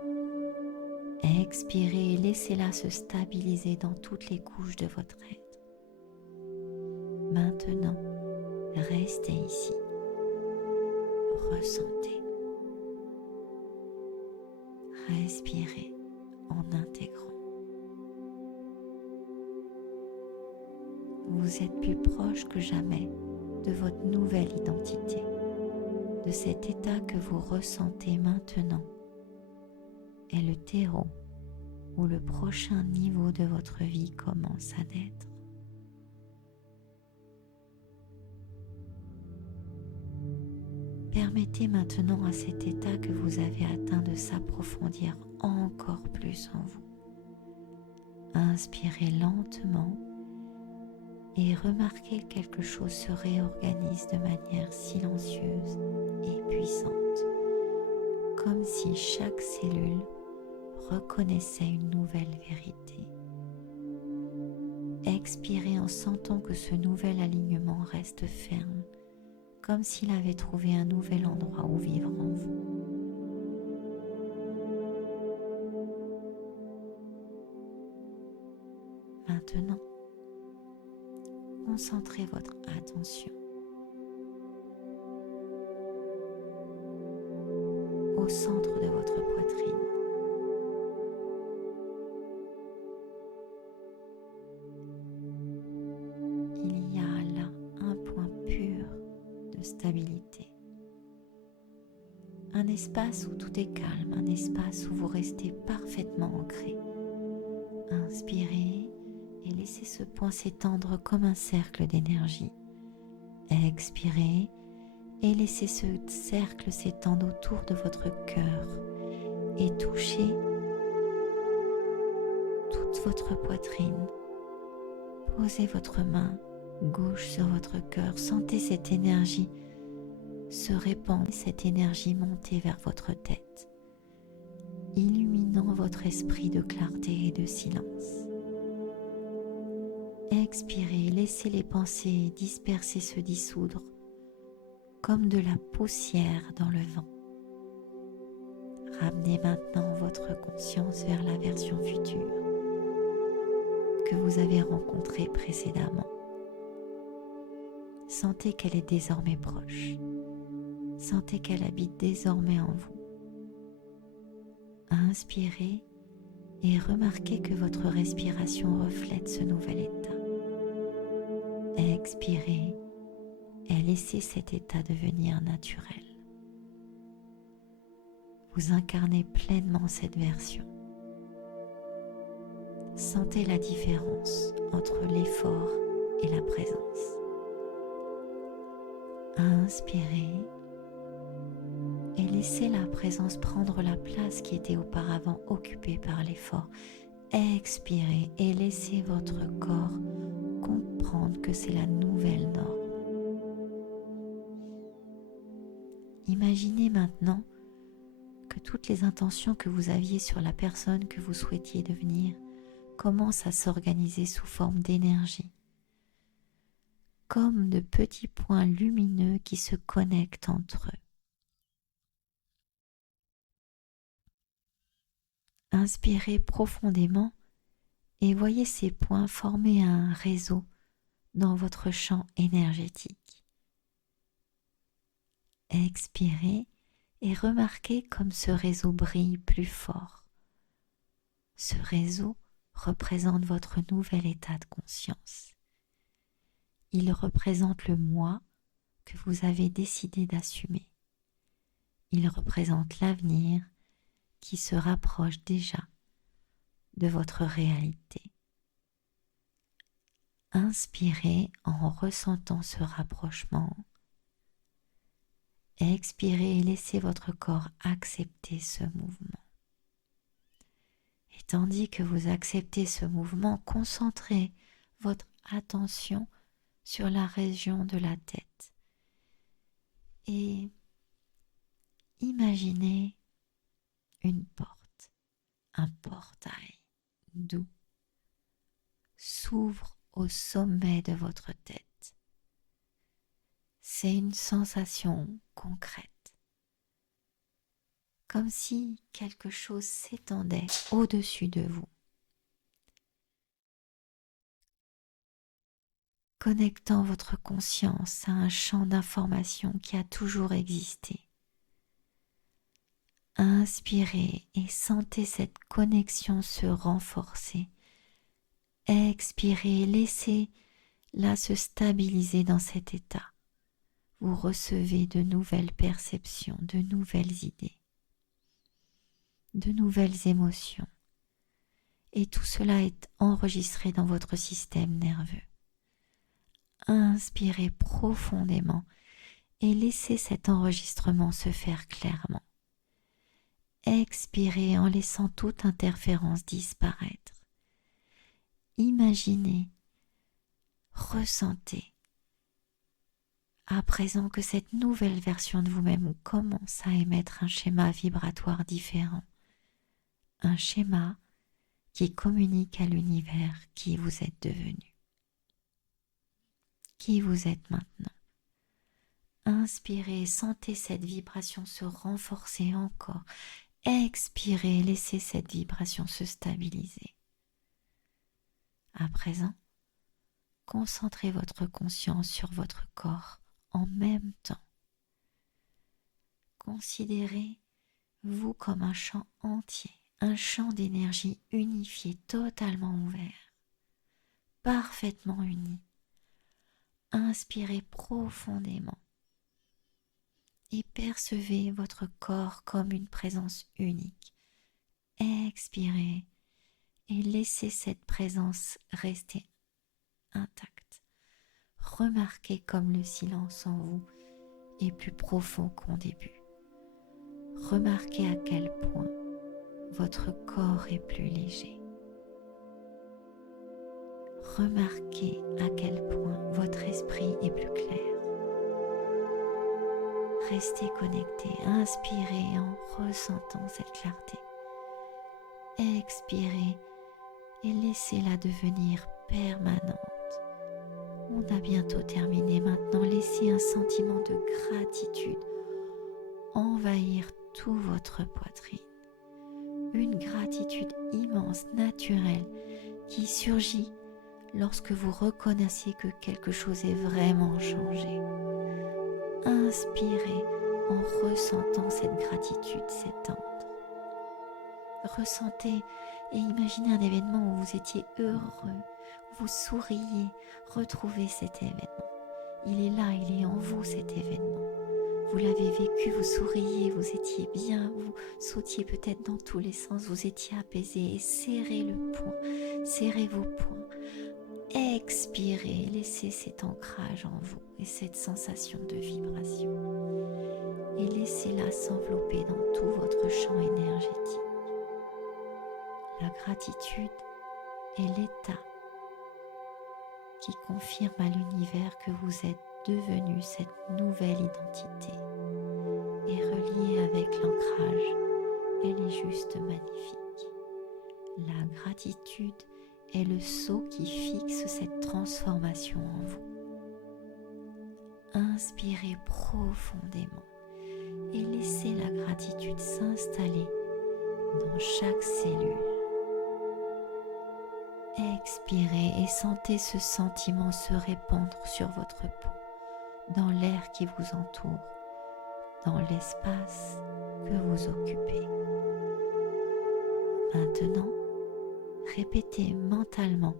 Expirez et laissez-la se stabiliser dans toutes les couches de votre être. Maintenant, restez ici. Ressentez. Respirez en intégrant. Vous êtes plus proche que jamais de votre nouvelle identité, de cet état que vous ressentez maintenant est le terreau où le prochain niveau de votre vie commence à naître. Permettez maintenant à cet état que vous avez atteint de s'approfondir encore plus en vous. Inspirez lentement et remarquez que quelque chose se réorganise de manière silencieuse et puissante, comme si chaque cellule reconnaissait une nouvelle vérité. Expirez en sentant que ce nouvel alignement reste ferme, comme s'il avait trouvé un nouvel endroit où vivre en vous. Maintenant, concentrez votre attention au centre de votre poitrine. Il y a là un point pur de stabilité. Un espace où tout est calme, un espace où vous restez parfaitement ancré. Inspirez et laissez ce point s'étendre comme un cercle d'énergie. Expirez et laissez ce cercle s'étendre autour de votre cœur et toucher toute votre poitrine. Posez votre main gauche sur votre cœur. Sentez cette énergie se répandre, cette énergie monter vers votre tête, illuminant votre esprit de clarté et de silence. Expirez, laissez les pensées disperser, se dissoudre comme de la poussière dans le vent. Ramenez maintenant votre conscience vers la version future que vous avez rencontrée précédemment. Sentez qu'elle est désormais proche. Sentez qu'elle habite désormais en vous. Inspirez et remarquez que votre respiration reflète ce nouvel état. Expirez et laissez cet état devenir naturel. Vous incarnez pleinement cette version. Sentez la différence entre l'effort et la présence. Inspirez et laissez la présence prendre la place qui était auparavant occupée par l'effort. Expirez et laissez votre corps comprendre que c'est la nouvelle norme. Imaginez maintenant que toutes les intentions que vous aviez sur la personne que vous souhaitiez devenir commencent à s'organiser sous forme d'énergie, comme de petits points lumineux qui se connectent entre eux. Inspirez profondément et voyez ces points former un réseau dans votre champ énergétique. Expirez et remarquez comme ce réseau brille plus fort. Ce réseau représente votre nouvel état de conscience. Il représente le moi que vous avez décidé d'assumer. Il représente l'avenir qui se rapproche déjà de votre réalité. Inspirez en ressentant ce rapprochement. Expirez et laissez votre corps accepter ce mouvement. Et tandis que vous acceptez ce mouvement, concentrez votre attention sur la région de la tête et imaginez une porte, un portail doux s'ouvre au sommet de votre tête. C'est une sensation concrète, comme si quelque chose s'étendait au-dessus de vous. Connectant votre conscience à un champ d'information qui a toujours existé. Inspirez et sentez cette connexion se renforcer. Expirez, laissez-la se stabiliser dans cet état. Vous recevez de nouvelles perceptions, de nouvelles idées, de nouvelles émotions. Et tout cela est enregistré dans votre système nerveux. Inspirez profondément et laissez cet enregistrement se faire clairement. Expirez en laissant toute interférence disparaître. Imaginez, ressentez, à présent que cette nouvelle version de vous-même commence à émettre un schéma vibratoire différent, un schéma qui communique à l'univers qui vous êtes devenu, qui vous êtes maintenant. Inspirez, sentez cette vibration se renforcer encore. Expirez, laissez cette vibration se stabiliser. À présent, concentrez votre conscience sur votre corps en même temps. Considérez-vous comme un champ entier, un champ d'énergie unifié, totalement ouvert, parfaitement uni. Inspirez profondément et percevez votre corps comme une présence unique. Expirez et laissez cette présence rester intacte. Remarquez comme le silence en vous est plus profond qu'au début. Remarquez à quel point votre corps est plus léger. Remarquez à quel point votre esprit est plus clair. Restez connecté, inspirez en ressentant cette clarté. Expirez et laissez-la devenir permanente. On a bientôt terminé. Maintenant, laissez un sentiment de gratitude envahir tout votre poitrine. Une gratitude immense, naturelle, qui surgit lorsque vous reconnaissez que quelque chose est vraiment changé. Inspirez en ressentant cette gratitude s'étendre. Ressentez et imaginez un événement où vous étiez heureux, vous souriez, retrouvez cet événement. Il est là, il est en vous cet événement. Vous l'avez vécu, vous souriez, vous étiez bien, vous sautiez peut-être dans tous les sens, vous étiez apaisé et serrez le poing, serrez vos poings. Expirez, laissez cet ancrage en vous et cette sensation de vibration. Et laissez-la s'envelopper dans tout votre champ énergétique. La gratitude est l'état qui confirme à l'univers que vous êtes devenu cette nouvelle identité. Et reliée avec l'ancrage, elle est juste magnifique. La gratitude est le sceau qui fixe cette transformation en vous. Inspirez profondément et laissez la gratitude s'installer dans chaque cellule. Expirez et sentez ce sentiment se répandre sur votre peau, dans l'air qui vous entoure, dans l'espace que vous occupez. Maintenant, répétez mentalement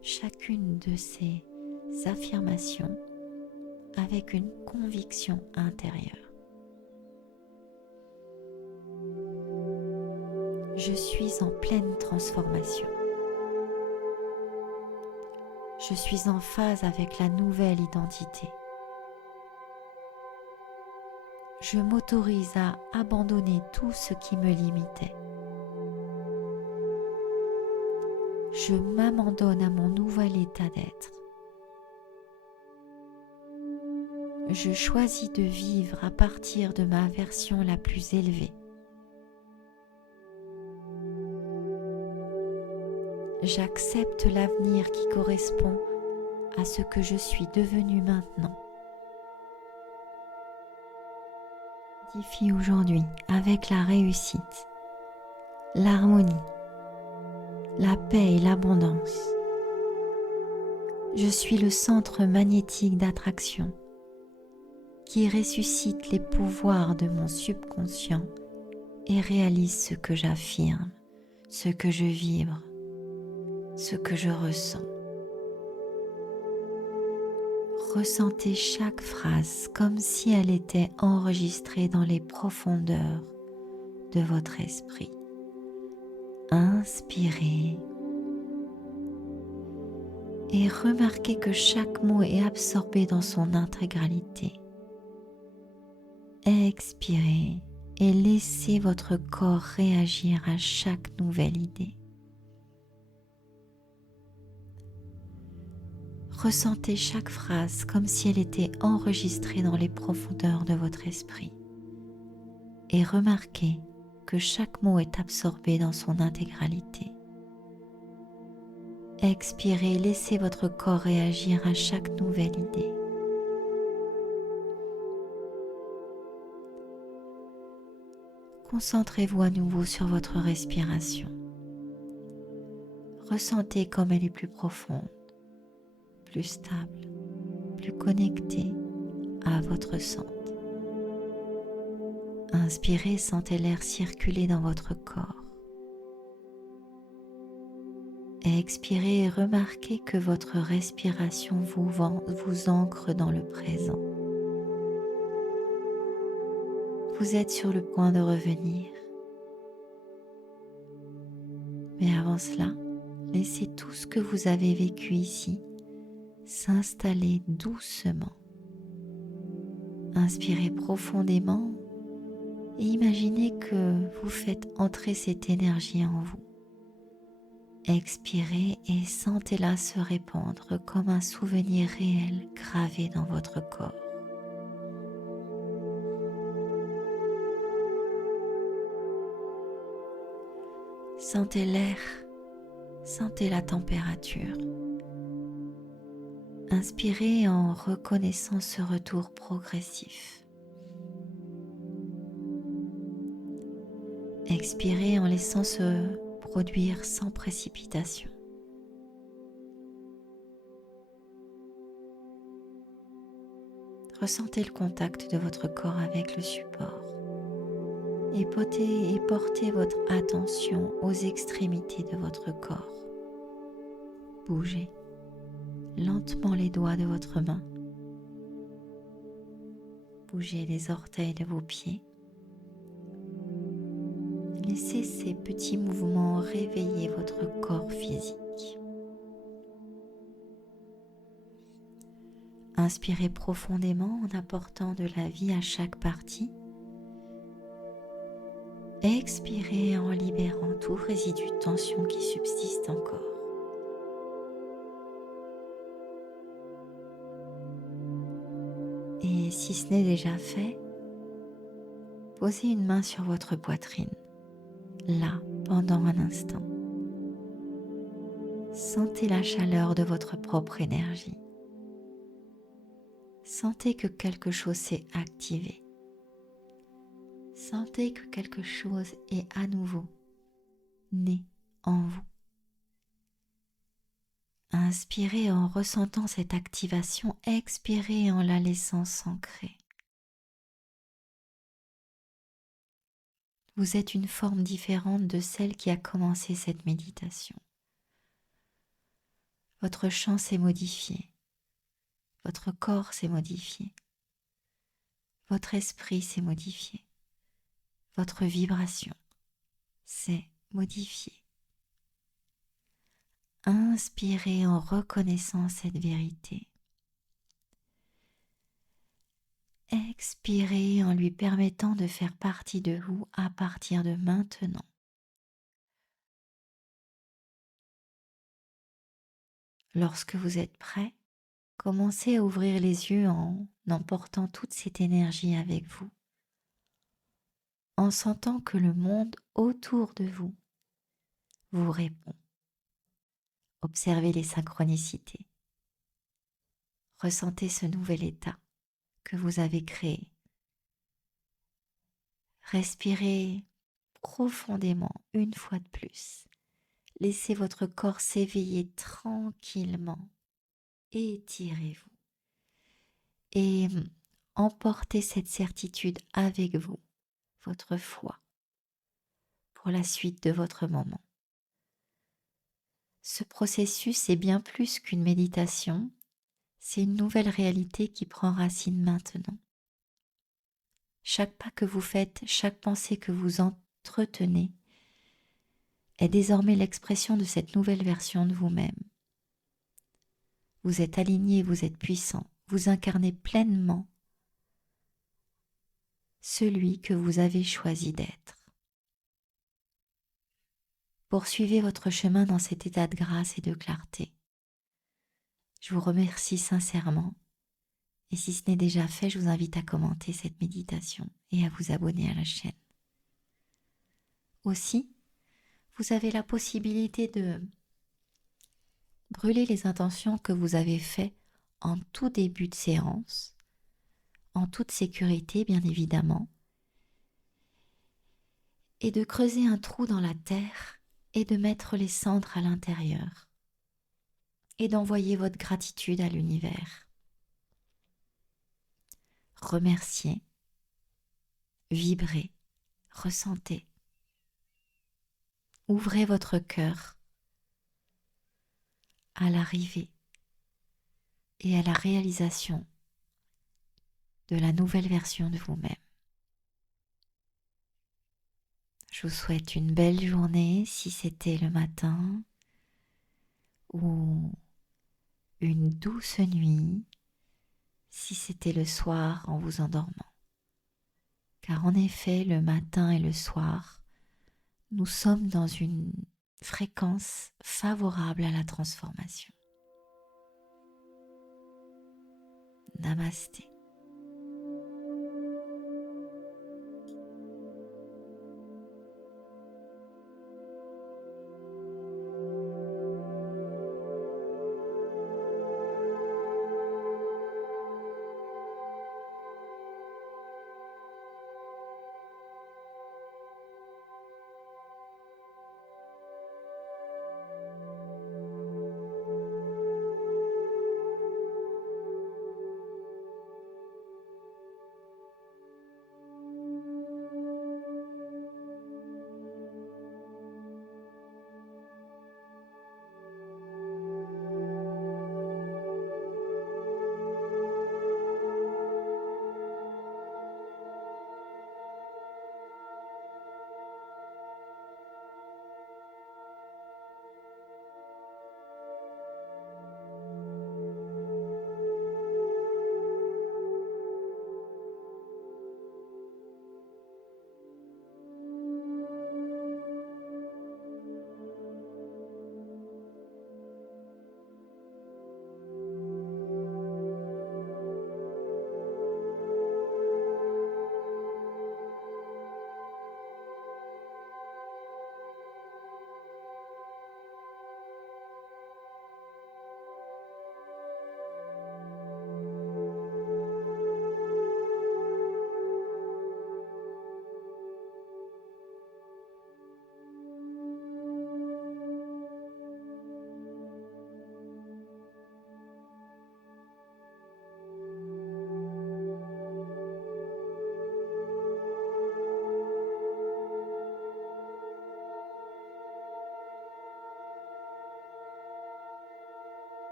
chacune de ces affirmations avec une conviction intérieure. Je suis en pleine transformation. Je suis en phase avec la nouvelle identité. Je m'autorise à abandonner tout ce qui me limitait. Je m'abandonne à mon nouvel état d'être. Je choisis de vivre à partir de ma version la plus élevée. J'accepte l'avenir qui correspond à ce que je suis devenue maintenant. J'identifie aujourd'hui avec la réussite, l'harmonie, la paix et l'abondance. Je suis le centre magnétique d'attraction qui ressuscite les pouvoirs de mon subconscient et réalise ce que j'affirme, ce que je vibre, ce que je ressens. Ressentez chaque phrase comme si elle était enregistrée dans les profondeurs de votre esprit. Inspirez et remarquez que chaque mot est absorbé dans son intégralité. Expirez et laissez votre corps réagir à chaque nouvelle idée. Ressentez chaque phrase comme si elle était enregistrée dans les profondeurs de votre esprit et remarquez que chaque mot est absorbé dans son intégralité. Expirez, laissez votre corps réagir à chaque nouvelle idée. Concentrez-vous à nouveau sur votre respiration. Ressentez comme elle est plus profonde, plus stable, plus connectée à votre centre. Inspirez, sentez l'air circuler dans votre corps. Expirez et remarquez que votre respiration vous ancre dans le présent. Vous êtes sur le point de revenir. Mais avant cela, laissez tout ce que vous avez vécu ici s'installer doucement. Inspirez profondément et imaginez que vous faites entrer cette énergie en vous. Expirez et sentez-la se répandre comme un souvenir réel gravé dans votre corps. Sentez l'air, sentez la température. Inspirez en reconnaissant ce retour progressif. Expirez en laissant se produire sans précipitation. Ressentez le contact de votre corps avec le support et portez votre attention aux extrémités de votre corps. Bougez lentement les doigts de votre main. Bougez les orteils de vos pieds. Laissez ces petits mouvements réveiller votre corps physique. Inspirez profondément en apportant de la vie à chaque partie. Expirez en libérant tout résidu de tension qui subsiste encore. Et si ce n'est déjà fait, posez une main sur votre poitrine, là, pendant un instant. Sentez la chaleur de votre propre énergie. Sentez que quelque chose s'est activé. Sentez que quelque chose est à nouveau né en vous. Inspirez en ressentant cette activation, expirez en la laissant s'ancrer. Vous êtes une forme différente de celle qui a commencé cette méditation. Votre champ s'est modifié, votre corps s'est modifié, votre esprit s'est modifié, votre vibration s'est modifier. Inspirez en reconnaissant cette vérité. Expirez en lui permettant de faire partie de vous à partir de maintenant. Lorsque vous êtes prêt, commencez à ouvrir les yeux en emportant toute cette énergie avec vous, en sentant que le monde autour de vous vous répond. Observez les synchronicités. Ressentez ce nouvel état que vous avez créé. Respirez profondément une fois de plus. Laissez votre corps s'éveiller tranquillement. Étirez-vous et emportez cette certitude avec vous, votre foi, pour la suite de votre moment. Ce processus est bien plus qu'une méditation, c'est une nouvelle réalité qui prend racine maintenant. Chaque pas que vous faites, chaque pensée que vous entretenez est désormais l'expression de cette nouvelle version de vous-même. Vous êtes aligné, vous êtes puissant, vous incarnez pleinement celui que vous avez choisi d'être. Poursuivez votre chemin dans cet état de grâce et de clarté. Je vous remercie sincèrement et si ce n'est déjà fait, je vous invite à commenter cette méditation et à vous abonner à la chaîne. Aussi, vous avez la possibilité de brûler les intentions que vous avez faites en tout début de séance, en toute sécurité bien évidemment, et de creuser un trou dans la terre et de mettre les cendres à l'intérieur et d'envoyer votre gratitude à l'univers. Remerciez, vibrez, ressentez. Ouvrez votre cœur à l'arrivée et à la réalisation de la nouvelle version de vous-même. Je vous souhaite une belle journée si c'était le matin ou une douce nuit si c'était le soir en vous endormant. Car en effet, le matin et le soir, nous sommes dans une fréquence favorable à la transformation. Namasté.